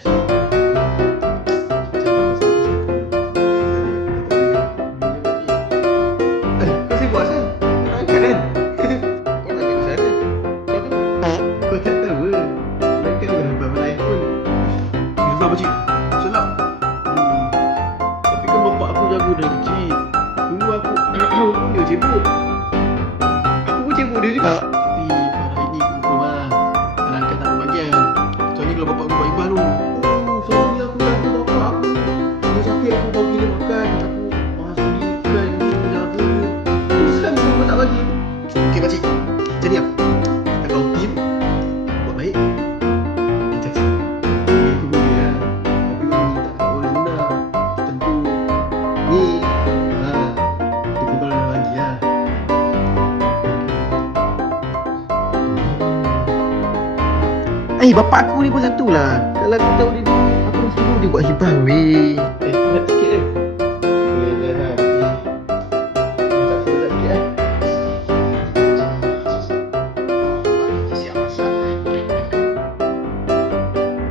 Kau sibuk asal? Kau nak angkat kan? Kau nak ke sana? Kau tak tahu ke? Mereka bukan nampak main iPhone. Kenapa pakcik? Salah. Tapi kan bapak aku jago dari kecil. Dulu aku dia cebok. Aku pun cebok dia juga. Tapi pada hari ni aku hukum lah. Kalau angkat tak berbahagian. Soalnya kalau bapak aku buat ibah tu. Sorry aku jago bapak aku. Dia sakit aku bagi dia makan. Aku sudi kan dia jaga dia. Teruskan dia tak bagi. Okey pakcik. Jadi apa? Kita kau tim. Buat baik. Kita itu boleh lah. Tapi orang tak tahu original. Tentu ni dia kumpul lagi lah. Bapak aku ni pun satu lah. Kalau aku tahu dia aku dah suruh dia buat hibah weh.